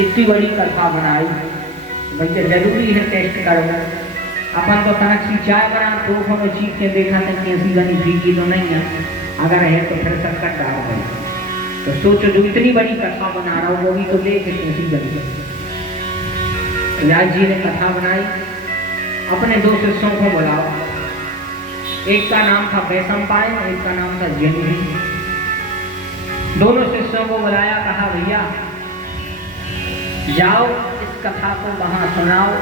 इतनी बड़ी कथा बनाई, भाई जरूरी है टेस्ट करो। अपन तो कनक सी चाय बना तो को चीज के देखा था कैसी बनी, फीकी तो नहीं है, अगर है तो फिर संकट डाल गई। तो सोचो जो इतनी बड़ी कथा बना रहा हूँ वो भी तो देख कैसी बनी। व्यास जी ने कथा बनाई, अपने दो शिष्यों को बुलाओ, एक का नाम था वैशंपायन, एक का नाम था जयंती। दोनों शिष्यों को बुलाया, कहा भैया जाओ इस कथा को वहां सुनाओ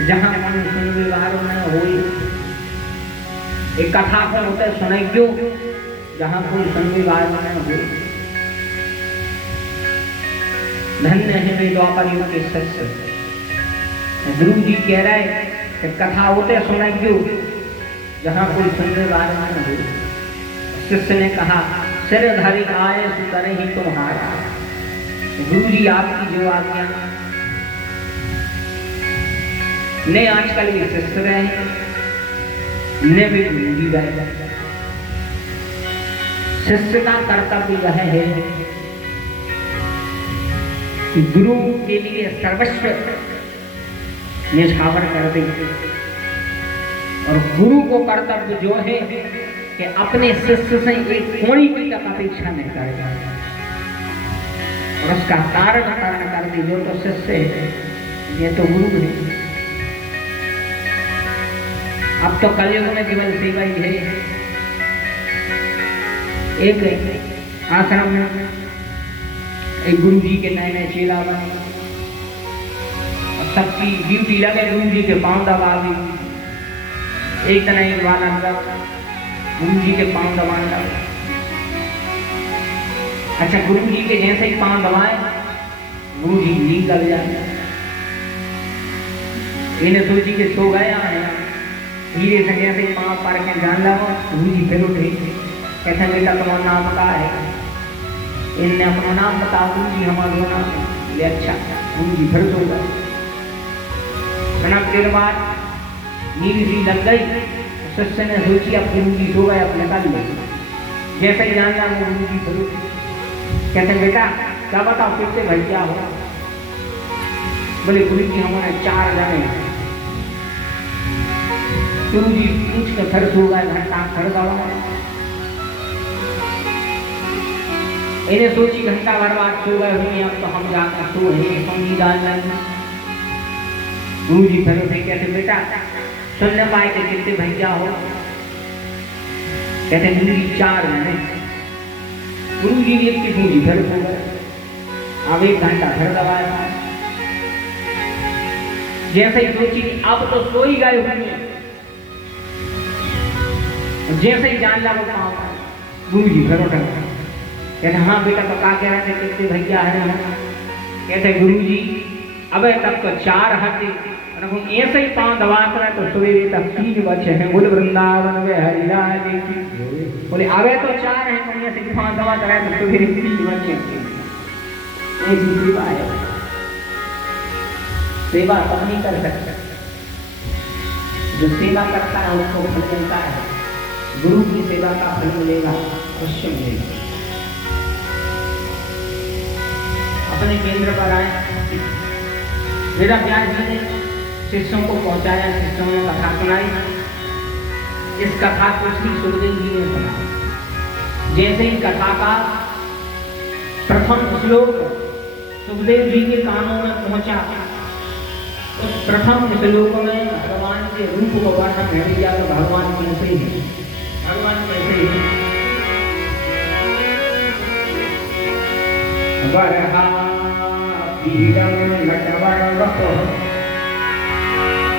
जहां मन सुन बाहर में हुई। एक कथा को होते सुनाई क्यों जहां कोई सुन बाहर में हुई। धन्य है वे द्वापर युग के शिष्य। गुरु जी कह रहे कि कथा होते सुनाई क्यों जहां कोई सुनने वाला न हो। शिष्य ने कहा सिरधारी आए सुतरे ही तुम्हारा। गुरु जी आपकी जो आज्ञा ने आजकल भी शिष्य रहे ने भी गुरु जी रहे। शिष्य का कर्तव्य यह है कि गुरु के लिए सर्वस्व निछावर कर दे, और गुरु को कर्तव्य जो है कि अपने शिष्य से एक कोड़ी की तक अपेक्षा नहीं करेगा और उसका कारण कर दे। जो तो शिष्य है ये तो गुरु है। अब तो कलयुग में केवल सेवा ही है। एक आश्रम में एक गुरु जी के नए नए चेला बने, सबकी ड्यूटी लगे गुरु जी के पांव दबा दी। एक दिन एक बार अंदर गुरु जी के पांव दबाने लगे। अच्छा, गुरु जी के जैसे ही पांव दबाए गुरु जी नींद लग जाए। इन्हें सोची के सो गए धीरे से जैसे ही पांव पार के जान लगा गुरु जी फिर उठे, कहते बेटा तुम्हारा नाम क्या है। इनने अपना नाम बता, गुरु जी हमारा नाम है। अच्छा, गुरु जी फिर सो गए। देर बाद नींद सी लग गई। शिष्य ने सोची अब गुरु जी सो गए, अपने निकल ले। जैसे ही जान लगा गुरु जी फिर उठे, कहते बेटा क्या बताओ किससे भाई क्या हो। बोले गुरु जी हमारे 4 जने। गुरु जी पूछ कर फिर सो गए, घंटा फिर दबा। इन्हें सोची घंटा भर बाद सो गए हुए, अब तो हम जाकर सो है नींद आ जाएंगे। गुरु जी फिर उठे, कहते बेटा सुनने पाए कि कितने भैया हो। कहते गुरु जी 4 जने। गुरु जी भी इतनी गुरु जी फिर सो गए। अब 1 घंटा फिर दबाया। जैसे ही सोची अब तो सो ही गए हुए, जैसे ही जान लगा पाँव गुरु जी फिर उठा। कहते हाँ बेटा तो क्या कह रहे थे कितने भैया है। कहते गुरु जी अब तक तो 4 हटे, ऐसे ही पांव दबाते रहे तो सवेरे तक 3 बचे हैं। बोले वृंदावन में हरिलाल की। बोले अब तो 4 हैं, तो ऐसे ही पांव दबाते रहे तो सवेरे 3 बचे हैं। सेवा है, सेवा सब नहीं कर सकते। जो सेवा करता है उसको फल मिलता है। गुरु की सेवा का फल मिलेगा, अवश्य मिलेगा। अपने केंद्र पर आए, वेद व्यास जी ने शिष्यों को पहुंचाया, शिष्यों ने कथा सुनाई। इस कथा को श्री सुखदेव जी ने सुना। जैसे ही कथा का प्रथम श्लोक सुखदेव जी के कानों में पहुंचा, उस प्रथम श्लोक में भगवान के रूप को वर्णन कर दिया। तो भगवान कैसे है, भगवान कैसे है। वरहा पीडम नटवरवतो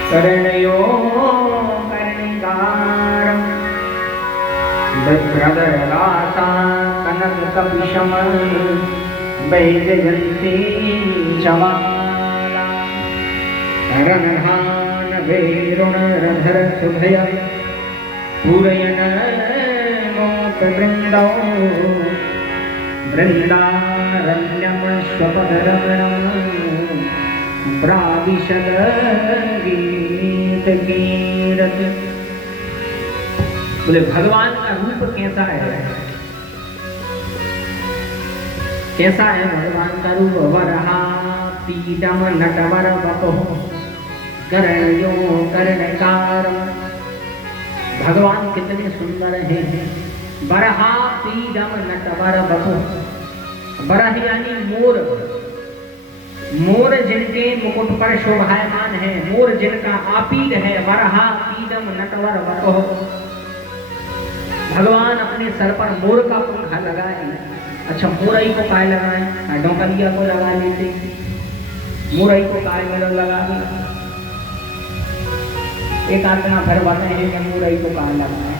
शरणयो कर्णिकारं भद्रदलासा कनककपिशम वैजयन्ती चमाला रणहान वैरुणरधर सुभय पूरयन मोकवृन्दौ वृन्दारण्यं स्वपदरमणं प्राविशद गीतकीरत। बोले भगवान का रूप कैसा है। कैसा है भगवान का रूप? वरहा पीडम नटवर बपो करणयो कर्णकार। भगवान कितने सुंदर हैं। वरहा पीडम नटवर बपो, वरह यानी मोर, मोर जिनके मुकुट पर शोभायमान है, मोर जिनका आपीड है। वरहा पीडम नटवर बपो, भगवान अपने सर पर मोर का पंखा लगाए। अच्छा, मोरई को काय लगाए? डोंकलिया को लगा लेते, मोरई को काय में लगा दिया। एक आत्मा भर बातें हैं कि मोरई को काय लगाए।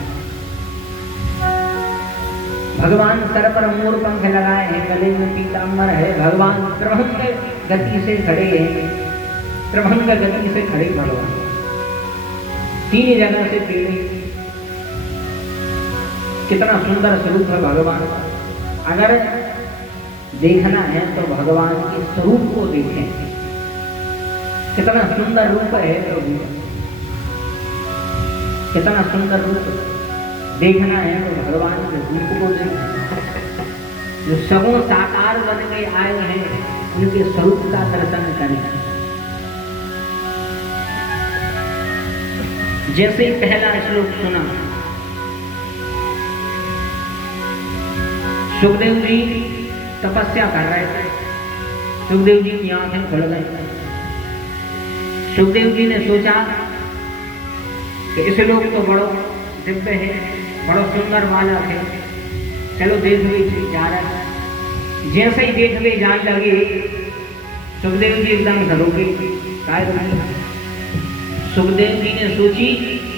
भगवान सर पर मोर पंख लगाए हैं, गले में पीताम्बर है। भगवान प्रभंग गति से खड़े हैं, प्रभंग गति से खड़े भगवान, तीन जगह से पीड़े। कितना सुंदर स्वरूप है भगवान का। अगर देखना है तो भगवान के स्वरूप को देखें, कितना सुंदर रूप है प्रभु, कितना सुंदर रूप। देखना है तो भगवान के रूप को देखें। जो सगुण साकार बन के आए हैं उनके स्वरूप का दर्शन करें। जैसे ही पहला श्लोक सुना, सुखदेव जी तपस्या कर रहे थे। सुखदेव जी की आंखें खुल गई। सुखदेव जी ने सोचा कि इस लोग तो बड़ो दिव्य है, बड़ो सुंदर वाला थे, चलो देख हुए जा रहा है। जैसे ही देख हुए जान लगे, सुखदेव जी एकदम घरोगे। सुखदेव जी ने सोची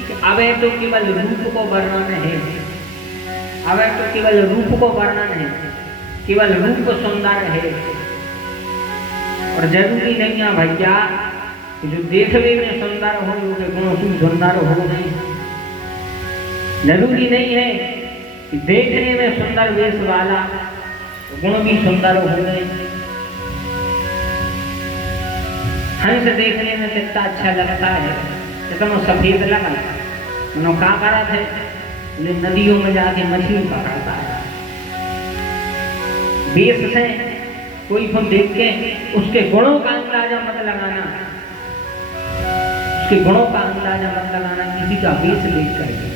कि अब तो केवल रूप को वर्णन है, अब तो केवल रूप को वर्णन है, केवल रूप सुंदर है, और जरूरी नहीं है भैया जो देखने में सुंदर हो गुण सुंदर हो नहीं। जरूरी नहीं है कि देखने में सुंदर वेश वाला गुण भी सुंदर हो गए। हंस देखने में कितना अच्छा लगता है, कितना सफेद लगा, मनो का करा थे नदियों में जाके मछली पकड़ता है। वेश से कोई को देख के उसके गुणों का अंदाजा मत लगाना, उसके गुणों का अंदाजा मत लगाना किसी का वेश देख करके।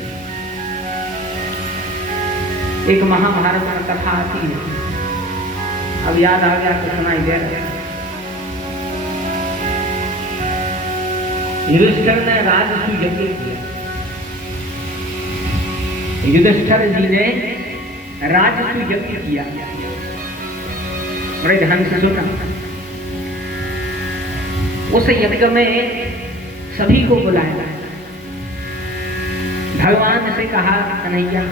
एक महाभारत में कथा आती है, अब याद आ गया तो सुनाई दे रहा है। युधिष्ठिर ने राजसूय यज्ञ किया। युधिष्ठिर जी ने राजसूय यज्ञ किया। बड़े ध्यान से सुना। उस यज्ञ में सभी को बुलाया। भगवान से कहा, कन्हैया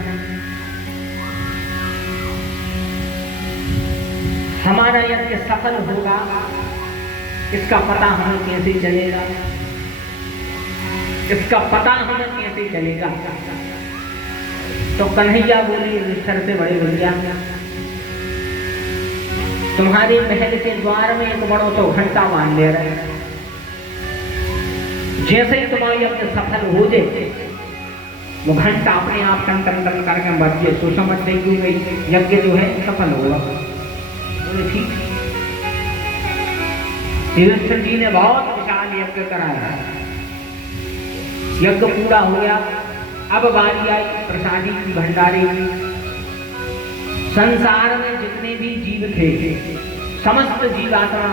हमारा यज्ञ सफल होगा, इसका पता हमें कैसे चलेगा, इसका पता हमें कैसे चलेगा। तो कन्हैया बोले युधिष्ठिर से, बड़े भैया तुम्हारे महल के द्वार में एक बड़ो तो घंटा बांध ले रहे, जैसे ही तुम्हारी यज्ञ सफल हो जाए वो घंटा अपने आप टन टन टन करके बज जाए, तो समझ नहीं कि यज्ञ जो है सफल होगा। बोले ठीक। युधिष्ठिर जी ने बहुत विशाल यज्ञ कराया, यज्ञ पूरा हो गया। अब बारी आई प्रसादी की, भंडारे की। संसार में जितने भी जीव थे, समस्त जीवात्मा,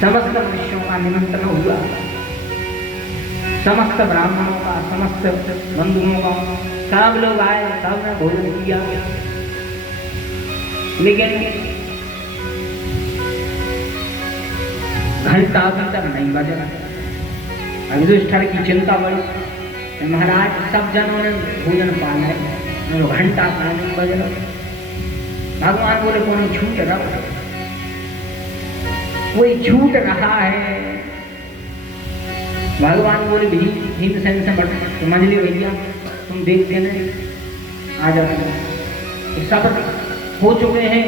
समस्त मनुष्यों का निमंत्रण हुआ, समस्त ब्राह्मणों का, समस्त बंधुओं का, सब लोग आए, सब ने भोजन किया। लेकिन घंटा अभी तक नहीं बजा। युधिष्ठिर की चिंता बढ़ी, महाराज सब जनों ने भोजन पाना है, घंटा नहीं बज रहा। भगवान बोले कोई छूट रहा, कोई छूट रहा है। भगवान बोले भीमसेन से समझ ले भैया, तुम देखते नहीं, आ जाओ। सब हो चुके हैं,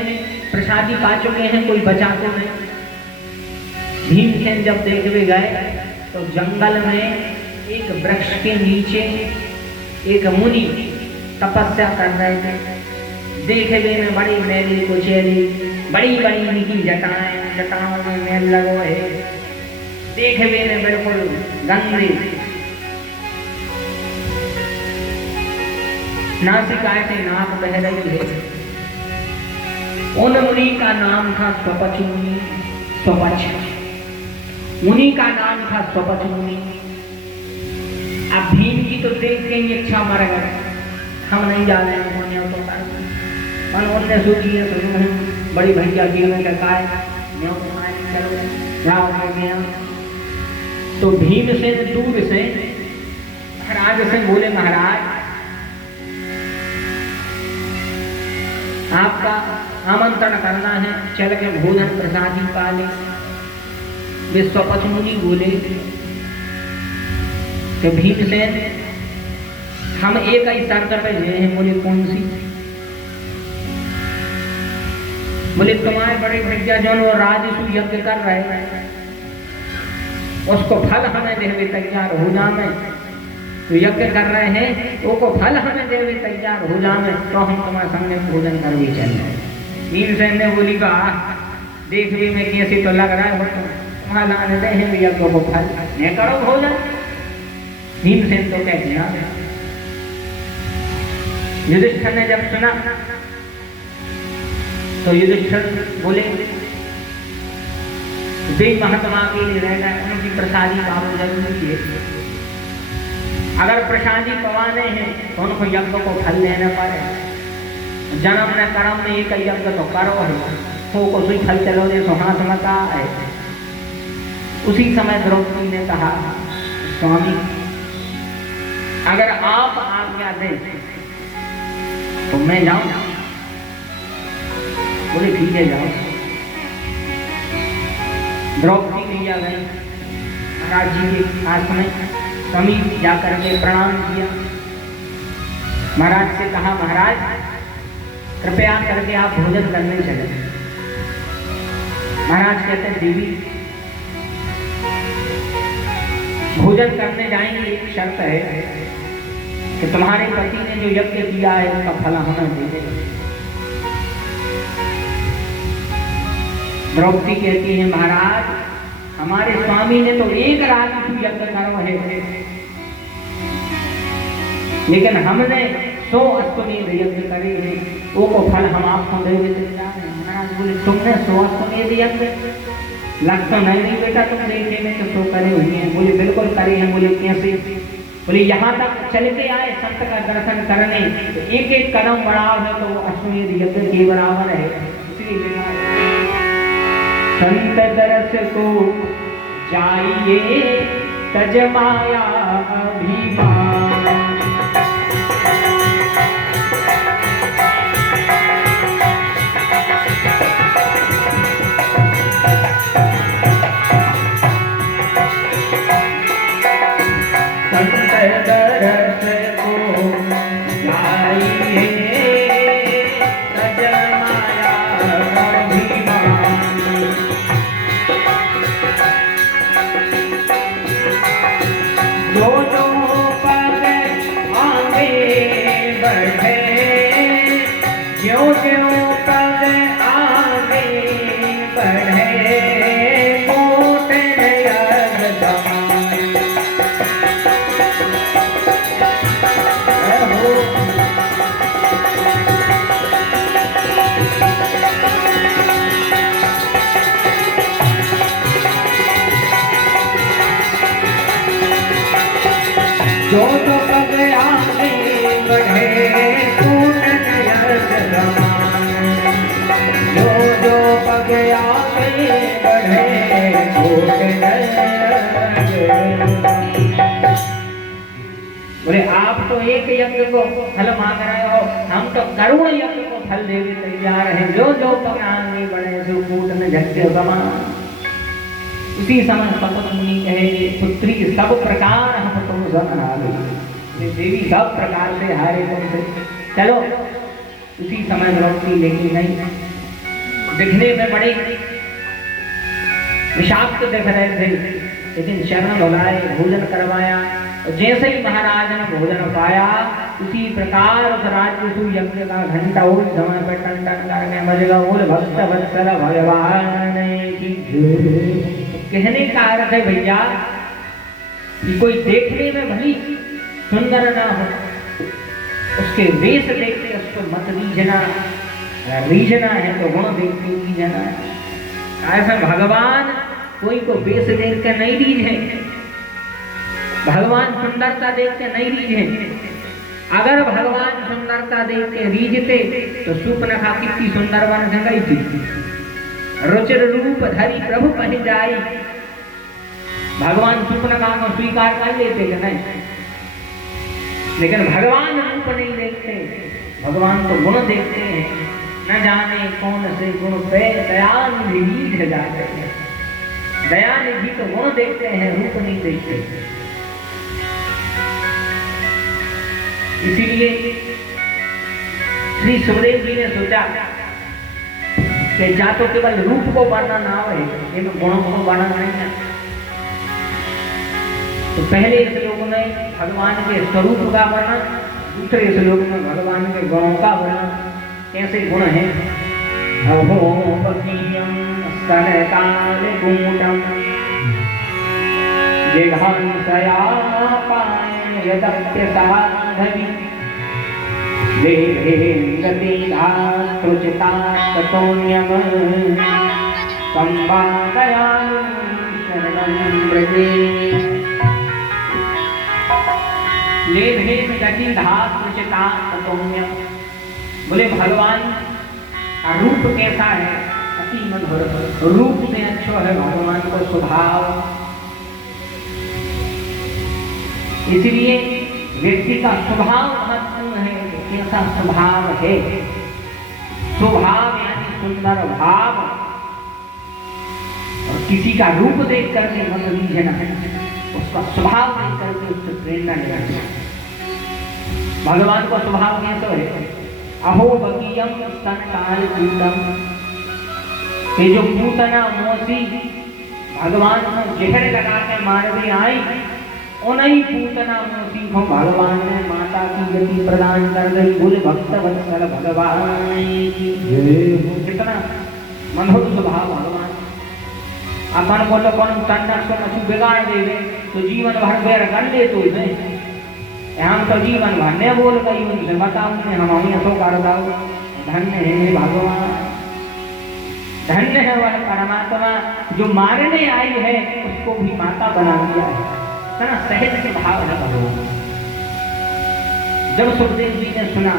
प्रसादी पा चुके हैं, कोई बचा तो नहीं। भीमसेन जब देखने गए तो जंगल में एक वृक्ष के नीचे एक मुनि तपस्या कर रहे थे, देखने में बड़ी मैली कुचैली, बड़ी बड़ी इनकी जटाएं, जटाओं में मैल लगो है, देखने में बिल्कुल गंदी, नासिका से नाक बह रही है। उन मुनि का नाम था स्वपच मुनि, स्वपच मुनि का नाम था स्वपच मुनि। अब भीम की तो देख के इच्छा मर गए, हम नहीं जा रहे हैं तो मन उनने सोची है तो बड़ी भैया की में काय चलो गया। तो भीम से दूर से महाराज से बोले, महाराज आपका आमंत्रण करना है, चल के भोजन प्रसादी पाले। वे स्वपच मुनि बोले कि भीमसेन हम एक ही शर्त पे गए हैं। बोले कौन सी? बोले तुम्हारे बड़े भैया जो राजसु यज्ञ कर रहे हैं उसको फल हमें देवे तैयार हो जावे। तो यज्ञ कर रहे हैं तो को फल हमें देवे तैयार हो जावे तो हम तुम्हारे सामने भोजन कर भी चल रहे। भीमसेन ने बोली कहा देख भी मैं कैसे तो लग रहा है तुम्हारा लाने दे हैं यज्ञ को फल नहीं करो भोजन। भीमसेन तो कह दिया। युधिष्ठिर ने जब सुना तो युधिष्ठिर बोले देव महात्मा के लिए रहना उनकी प्रसादी पावन जरूरी है। अगर प्रसादी पवाने हैं तो उनको यज्ञ को फल लेना पड़े। जन्म ने कर्म में एक यज्ञ तो करो है तो कोई फल चलो दे सुहास मत आए। उसी समय द्रौपदी ने कहा स्वामी अगर आप आज्ञा दें तो मैं जाऊं। बोले ठीक है जाओ। द्रौपदी नहीं जा गई, महाराज जी के आश्रम में समीप जाकर के प्रणाम किया। महाराज से कहा महाराज कृपया करके आप भोजन करने चले। महाराज कहते हैं देवी भोजन करने जाएंगे एक शर्त है कि तुम्हारे पति ने जो यज्ञ किया है उसका फल हमें दे दे। द्रौपदी कहती है महाराज हमारे स्वामी ने तो एक राजसु यज्ञ करो है लेकिन हमने 100 अश्वमेध यज्ञ करे हैं वो को फल हम आपको दे देते जा रहे हैं। महाराज बोले तुमने 100 अश्वमेध यज्ञ लग तो नहीं बेटा तुम देखे में तो 100 करे हुए हैं। बोले बिल्कुल करे हैं। बोले कैसे? बोले यहाँ तक चलते आए संत का दर्शन करने तो एक एक कदम बढ़ाव है तो वो अश्वमेध यज्ञ के बराबर है। इसलिए संत दरस को जाइए तज माया अभिमान। संत दरस को जाइए तज माया अभिमान। जो जो पग आगे बढ़े ज्यों ज्यों पग आगे बढ़े कोट जो तो पग आगे बढ़े कूटन यजमान। जो जो पग आगे बढ़े कूटन यजमान। बोले आप तो एक यज्ञ को फल मांग रहे हो हम तो करोड़ यज्ञ को फल देने तैयार हैं। जो जो पग आगे बढ़े सो कूटन यजमान। उसी समय स्वपच मुनि कहे पुत्री सब प्रकार हम तुम सन हारे। देवी सब प्रकार से हारे तुमसे चलो। उसी समय द्रौपदी लेके गई। दिखने में बड़े विषाक्त दिख रहे थे लेकिन शरण बुलाए भोजन करवाया। और जैसे ही महाराज ने भोजन पाया उसी प्रकार उस राज्य यज्ञ का घंटा उस समय पर टन टन करने बजेगा। बोल भक्त वत्सल भगवान की जय। कहने का अर्थ है भैया कि कोई देखने में भली सुंदर ना हो, उसके वेश देख के उसको मत रीझना, रीझना है तो गुण देख के रीझना। ऐसा भगवान कोई को वेश देख के नहीं रीझे, भगवान सुंदरता देख के नहीं रीझे। अगर भगवान सुंदरता देख के रीझते तो सूर्पनखा कितनी सुंदर बन गई थी। रुचिर रूप धरी प्रभु कहीं जाई, भगवान सूर्पनखा को स्वीकार कर लेते कि नहीं, लेकिन भगवान रूप नहीं देखते, भगवान तो गुण देखते हैं। न जाने कौन से गुण पे दयानिधि रीझ जाते हैं। दयानिधि तो गुण देखते हैं, रूप नहीं देखते। इसीलिए श्री सुखदेव जी ने सोचा कि जा तो केवल रूप को वर्णन ना हो, इन गुणों को वर्णन नहीं है। तो पहले श्लोक में भगवान के स्वरूप का वर्णन, दूसरे श्लोक में भगवान के गुणों का वर्णन। कैसे गुण है? अहो पकीयम स्तनकालकूटम जिघांसया पाय यदप्यसाधवि देहेन्द्रतीधात्रुचिता ततोऽन्यम संवादयामि शरणं व्रजे। लेभेन गतिधात्रुचिता ततोऽन्यम। बोले भगवान का रूप कैसा है? अति मधुर, रूप से अच्छा है भगवान को स्वभाव। इसलिए व्यक्ति का स्वभाव महत्वपूर्ण है, कैसा स्वभाव है। स्वभाव यानी सुंदर भाव, और किसी का रूप देख करके मत रीझना है, उसका स्वभाव देख करके उससे प्रेरणा लेना। भगवान का स्वभाव कैसा है? अहो बकीयम स्तनकालकूटम। ये जो पूतना मोसी भगवान को जहर लगा के मार भी आई, उन्हीं पूतना मोसी को भगवान ने माता की गति प्रदान कर गई। बोले भक्त वत्सल भगवान की जय। कितना मधुर स्वभाव भगवान। अपन बोलो कौन तन्नक से मछू बिगाड़ देवे तो जीवन भर बेर कर ले, तो नहीं हम तो जीवन भर ने बोल गई उनसे बताऊंगे हम तो कर दाऊ। धन्य है भगवान, धन्य है वह परमात्मा जो मारने आई है उसको भी माता बना दिया है ना। सहज के भाव है भगवान। जब सुखदेव जी ने सुना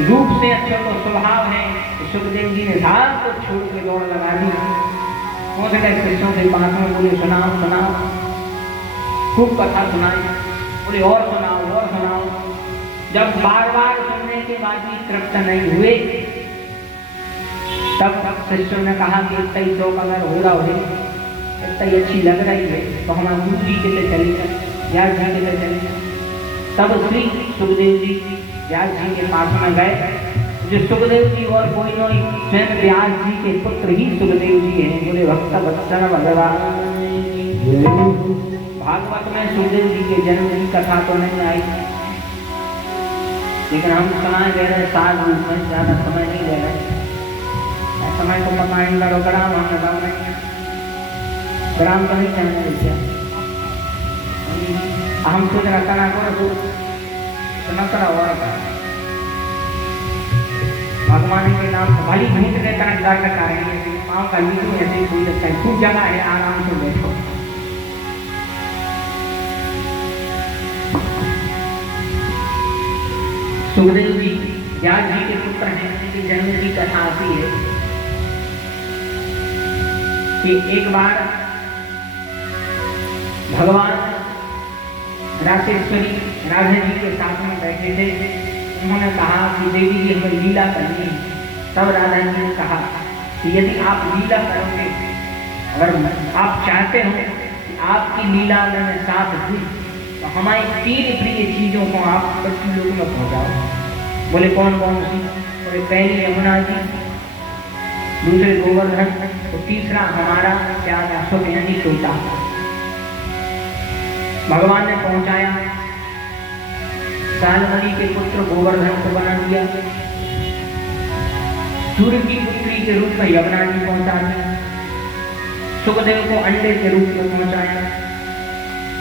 रूप से अच्छा तो स्वभाव है, तो सुखदेव जी ने साथ को छोड़ के दौड़ लगा दी। पहुंच गए कृष्ण के पास में, बोले सुनाओ सुनाओ, खूब कथा सुनाई। बोले और सुनाओ और सुनाओ। जब बार बार सुनने के बाद भी तृप्त नहीं हुए, तब शिष्य ने कहा कि इतना ही शौक अगर हो रहा हो, इतना ही अच्छी लग रही है तो हम गुरु जी के लिए चलेंगे, व्यास जी के लिए चलेंगे। तब श्री सुखदेव जी व्यास जी के पास में गए। जो सुखदेव जी और कोई नहीं, स्वयं व्यास जी के पुत्र ही सुखदेव जी हैं। बोले भक्त वत्सल भगवान। भागवत में सुखदेव जी के जन्म की कथा तो नहीं आई, लेकिन हम समय दे रहे साल रूप में, ज्यादा समय नहीं दे रहे। समय को पकाएंगे और ग्राम हमने गाँव नहीं, ग्राम तो नहीं कहने देते। हम सोच रहा करा करो तो न करा और भगवान के नाम भली भूत ने तरह डर रखा है। पाँव का नीचू ऐसे कोई लगता है, खूब जगह है, आराम से बैठो। सुखदेव जी व्यास जी के पुत्र हैं, उनकी जन्म की कथा आती है कि एक बार भगवान राजेश्वरी राधा जी के साथ में बैठे थे। उन्होंने कहा कि देवी जी हमें लीला करनी है। तब राधा जी ने कहा कि यदि आप लीला करोगे, अगर आप चाहते हो कि आपकी लीला में साथ दूं, तो हमारी 3 प्रिय चीजों को आप बच्ची लोगों में पहुंचाओ। बोले कौन कौन सी? बोले पहली यमुना जी, दूसरे गोवर्धन, तो तीसरा हमारा प्यार अशोक यानी तोता। भगवान ने पहुंचाया। सालमती के पुत्र गोवर्धन को बना दिया, सूर्य की पुत्री के रूप में यमुना जी पहुंचा दिया, सुखदेव को अंडे के रूप में पहुंचाया।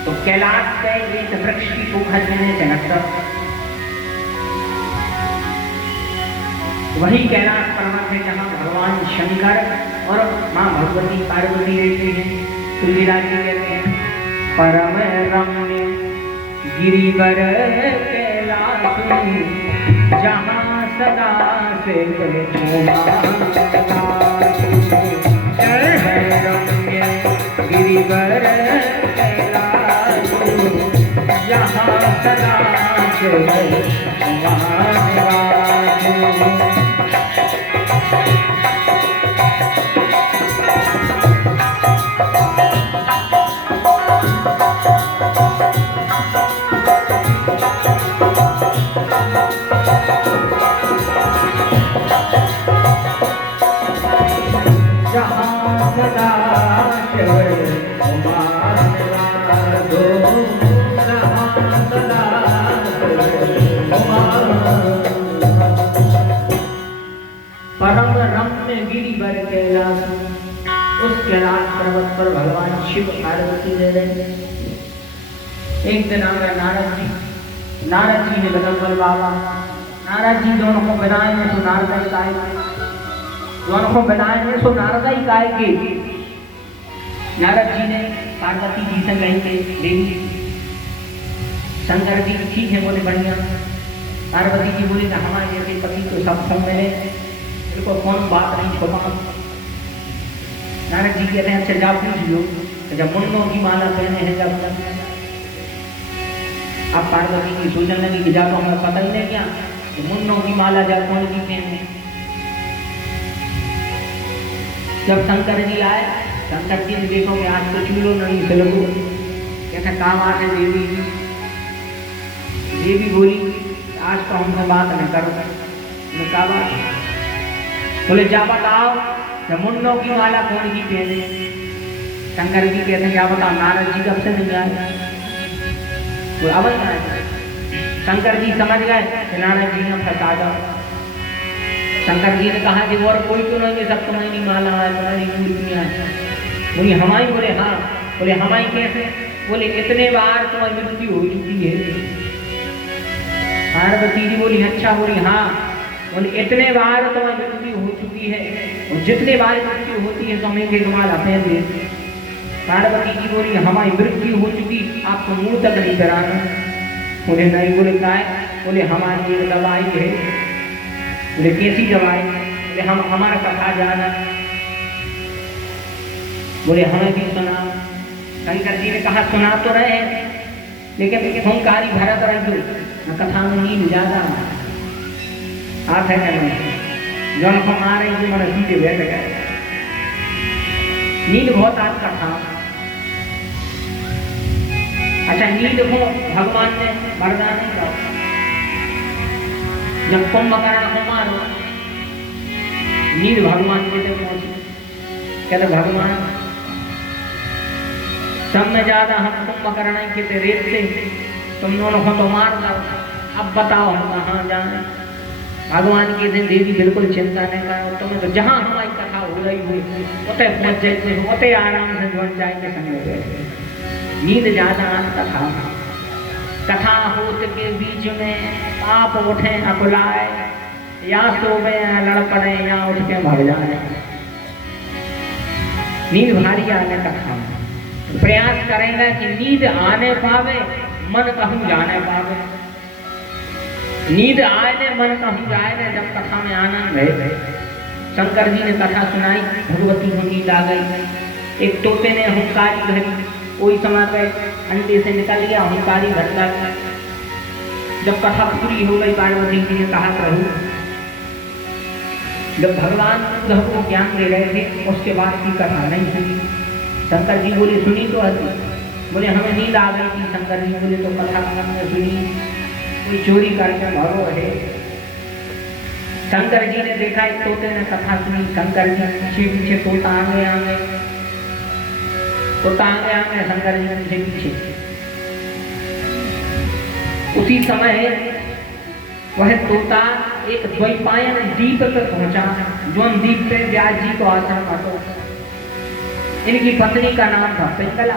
तो कैलाश पे एक वृक्ष की पोखर देने से लगता, वही कैलाश पर्वत है जहाँ भगवान शंकर और माँ भगवती पार्वती रहती हैं। तुलसीदास जी कहते हैं परम रम्य गिरिवर कैलाश जहाँ सदा से रम्य गिरिवर कैलाश जहाँ सदा से परम रम्य गिरिवर कैलाश, उस कैलाश पर्वत पर भगवान शिव पार्वती रह रहे। एक दिन आ गए नारद जी ने बदल बोल बाबा, नारद जी दोनों को बनाए में तो नारदा ही गाय, दोनों को बनाए में तो नारदा ही गाय के। नारद जी ने पार्वती जी से कहेंगे देवी शंकर जी ठीक है, बोले बढ़िया। पार्वती जी बोली हमारे जैसे पति तो सब सब मिले, को कौन बात नहीं छुपा। नारद जी कहते हैं अच्छा जाओ पूछ लो, जब मुन्नों की माला पहने हैं जब अब पार्वती की सोचने लगी कि जाओ हमें पता ही नहीं क्या तो मुन्नों की माला जा कौन की पहने। जब शंकर जी आए, शंकर जी ने देखो कि आज तो चूलो नहीं सिलगो, कहते काम आते देवी जी। देवी बोली आज तो हमसे बात न करो, कहा बात बोले जा बताओ मुन्नों की माला कौन की पहने। शंकर जी कहते हैं क्या बताओ, नारद जी कब से नहीं आए, वो अब आए। शंकर जी समझ गए कि नारद जी ने फंसा जाओ। शंकर जी ने कहा कि और कोई तो नहीं, सब तुम्हारी माला है, तुम्हारी मूर्तियाँ हैं। बोली हमारी, बोले हाँ। बोले हमारी कैसे, बोले इतने बार तुम्हारी मृत्यु हो चुकी है। पार्वती जी बोली अच्छा, बोली हाँ। बोले इतने बार तुम्हारी मृत्यु हो चुकी है और जितने बार मृत्यु होती है तो हम एक माला पहन दे। पार्वती जी बोली हमारी मृत्यु हो चुकी, आपको मुंह तक नहीं कराना। बोले नहीं। बोले क्या है, बोले हमारी एक दवाई है। बोले कैसी दवाई, बोले हम हमारा कथा जाना। बोले हमें भी सुना। शंकर जी ने कहा सुना तो रहे हैं लेकिन हुंकारी भरत रह दो, कथा में नींद ज्यादा आप है जौन को मारे मन सीधे बैठ गए, नींद बहुत आपका था। अच्छा नींद को भगवान ने वरदान नहीं दिया। जब कुंभकर्ण को मारो, नींद भगवान के तक पहुंची, कहते भगवान सब में ज्यादा हम कुंभकर्ण के रेत से तुम दोनों को तो मार दो, अब बताओ हम कहाँ जाए। भगवान के दिन देवी बिल्कुल चिंता नहीं करो, तुम्हें तो जहाँ हमारी कथा हो रही हुई उतने पहुँच जाते हो, उतने आराम से जुड़ जाएंगे समय पे। नींद ज्यादा कथा होत के बीच में आप उठे अकुलाए, या सोवे या लड़ पड़े या उठ के भग जाए। नींद भारी आने कथा में प्रयास करेंगे कि नींद आने पावे, मन कहूँ जाने पावे। नींद आए ने मन कहूँ जाए ने, जब कथा में आनंद है। शंकर जी ने कथा सुनाई, भगवती को नींद आ गई। एक तोते ने हुंकारी भरी, कोई समय पे अंडे से निकल गया, हुंकारी भर गया। जब कथा पूरी हो गई, पार्वती जी ने कहा प्रभु, जब भगवान उद्धव को ज्ञान दे रहे थे उसके बाद की कथा नहीं सुनी। शंकर जी बोले सुनी तो हती। बोले हमें नींद आ गई थी। शंकर जी बोले तो कथा हमने सुनी, कोई चोरी करके भागो है। शंकर जी ने देखा एक तोते ने कथा सुनी। शंकर जी पीछे पीछे, तोता आगे आगे, तोता आगे आगे, शंकर जी पीछे पीछे। उसी समय वह तोता एक द्वैपायन द्वीप पर पहुंचा, जो द्वीप पे व्यास जी को आश्रम હતો। इनकी पत्नी का नाम था पिंगला।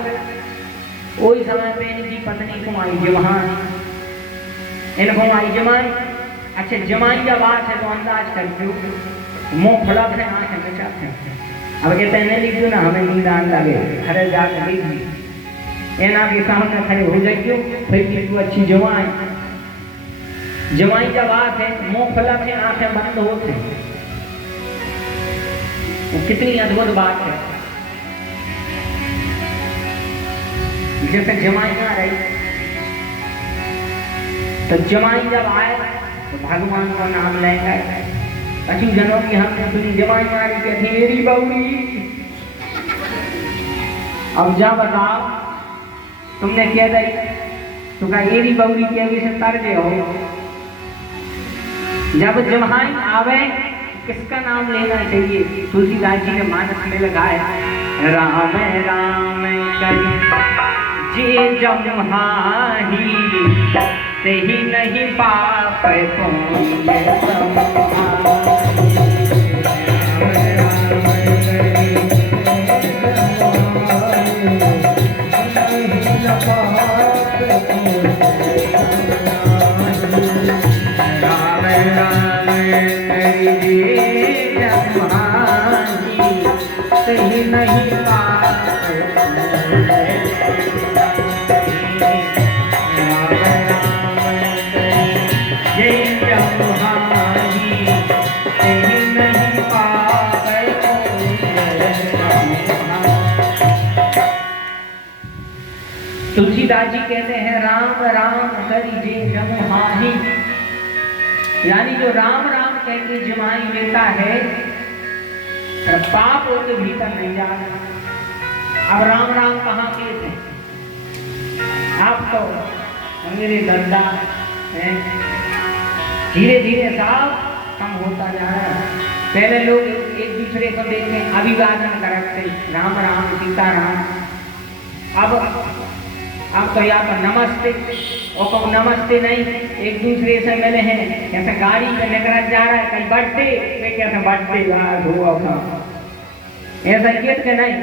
वही समय पे इनकी पत्नी को आई जवान, इनको आई जमाई। अच्छा जमाई जब बात है तो अंदाज कर दो, मुंह खुला है, आंखें मिचाते हैं। अब कहते हैं नहीं लिख दो ना, हमें नींद आने लगे, अरे जाकर लिख दी। एना के सामने खड़े हो जाइयो, फिर लिख दो अच्छी जमाई। जमाई जब बात है, मुंह खुला है, आंखें बंद होते हैं। वो कितनी अद्भुत बात है। जैसे जमाई आ रही तो जमाई जब आए तो भगवान का नाम लेंगे। अच्छी जनों की हमने सुनी जमाई मारी कहती मेरी बउरी। अब जा बताओ तुमने क्या दी तो कहा एरी बउरी के आगे से तर गए हो। जब जमाई आवे किसका नाम लेना चाहिए? तुलसीदास जी ने मानस में लगाया राम राम करी जे जमहाही, सही नहीं पाप पुण्य सही नहीं पाप तुलसीदास जी कहते हैं राम राम करी जे जमुहाही, यानी जो राम राम कह के जमाई लेता है पाप उसके भीतर नहीं जाता। अब राम राम कहाँ के थे? आप तो मेरे धंधा है धीरे धीरे साफ कम होता जा रहा है। पहले लोग एक दूसरे को देखे अभिवादन करते राम राम सीता राम। अब तो यहाँ पर नमस्ते और कब नमस्ते नहीं, एक दूसरे से मिले हैं कैसे गाड़ी पे निकल जा रहा है कहीं बर्थडे पे कैसे बर्थडे हुआ था ऐसा किए के नहीं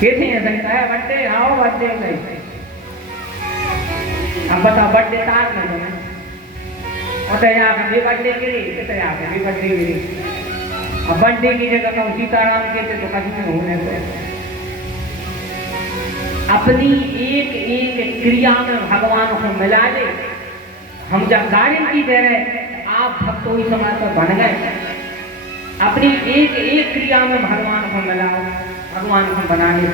कैसे ऐसा है बर्थडे आओ बर्थडे नहीं। अब बताओ बर्थडे तार में तुम्हें और तो यहाँ पे भी बर्थडे गिरी तो यहाँ पे भी बर्थडे गिरी। अब बर्थडे की जगह कहूँ सीताराम कहते तो कभी नहीं होने को। अपनी एक एक क्रिया में भगवान को मिला ले। हम जब गारंटी दे रहे आप भक्त वही समय पर बन गए। अपनी एक एक क्रिया में भगवान को मिलाओ, भगवान को बना ले।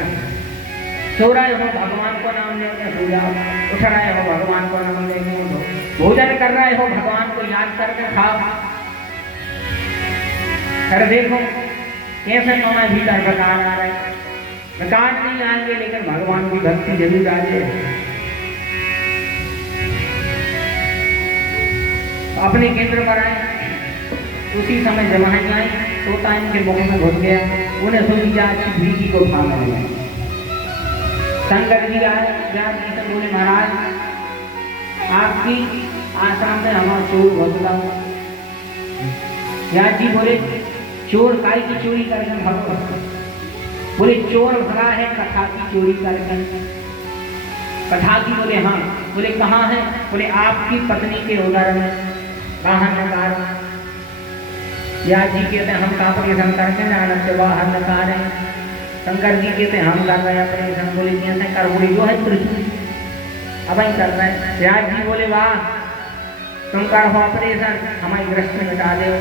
सो रहे हो भगवान को नाम लेके सो जाओ, उठ रहे हो भगवान को नाम लेके उठो, भोजन कर रहे हो भगवान को याद करके खाओ। अरे देखो कैसे हमारे भीतर प्रकार आ रहे, प्रकार नहीं आएंगे लेकिन भगवान की भक्ति जरूर आ जाए। अपने केंद्र पर आए, उसी समय जमाई आई, तोता इनके मुख में घुस गया। उन्हें सोची जा अच्छी भीगी को खा लिया। शंकर जी आए, व्यास जी से बोले महाराज आपकी आश्रम में हमारा चोर घुसता हूँ। व्यास जी बोले चोर काय की चोरी करके भागो? बोले चोर भगा है कथा की चोरी करके। कथा की? बोले हाँ। बोले कहाँ है? बोले आपकी पत्नी के उदर में बाहर नकार। व्यास जी कहते हम ऑपरेशन करके नानक के बाहर नकार है। शंकर जी कहते हम कर रहे हैं ऑपरेशन। बोले कैसे कर? बोले जो है त्रिशूल अब ही कर रहे हैं। व्यास जी बोले वाह तुम करो ऑपरेशन, हमारी दृष्टि मिटा दो।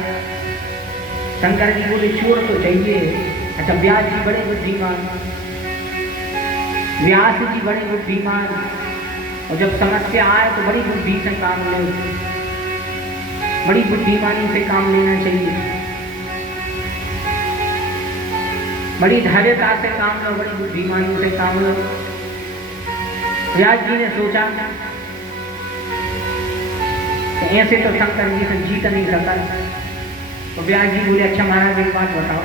शंकर जी बोले चोर तो चाहिए। अच्छा व्यास जी बड़े बुद्धिमान, व्यास जी बड़े बुद्धिमान, और जब समस्या आए तो बड़ी बुद्धि से काम ले, बड़ी बुद्धिमानी से काम लेना चाहिए, बड़ी धैर्यता से काम लो, बड़ी बुद्धिमानी से काम लो। व्यास जी ने सोचा तो ऐसे तो शंकर जी से जीत नहीं सका। तो व्यास जी बोले अच्छा महाराज एक बात बताओ,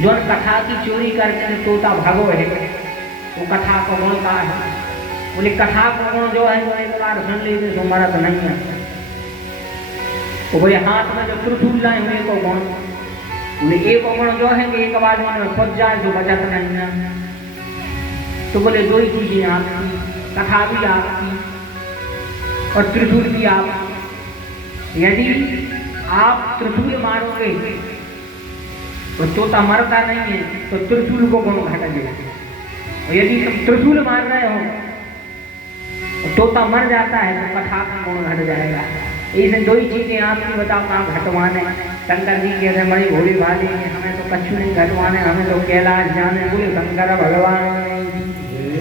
जो कथा की चोरी करके तोता भागो है वो कथा को बोलता है बोले कथा को गुण जो है वो एक बार सुन लीजिए तो मरत नहीं है। वो बोले हाथ में जो त्रिशूल लाए हुए को गुण, बोले एक गुण जो है कि एक बार में खुद जाए जो बचत नहीं है। तो बोले दो ही चीजें आपकी, कथा भी आपकी और त्रिशूल भी आपकी। यदि आप त्रिशूल मारोगे तो तोता मरता नहीं है, तो त्रिशूल को गुण घट जाए। और यदि तुम त्रिशूल मार रहे हो तो तोता मर जाता है तो कथा का गुण घट जाएगा। इसे दो ही चीजें आपकी बताओ कहाँ घटवाने। शंकर जी कहते हैं बड़ी भोली भाली, हमें तो कछु नहीं घटवाने, हमें तो कैलाश जाने। बोले शंकर भगवान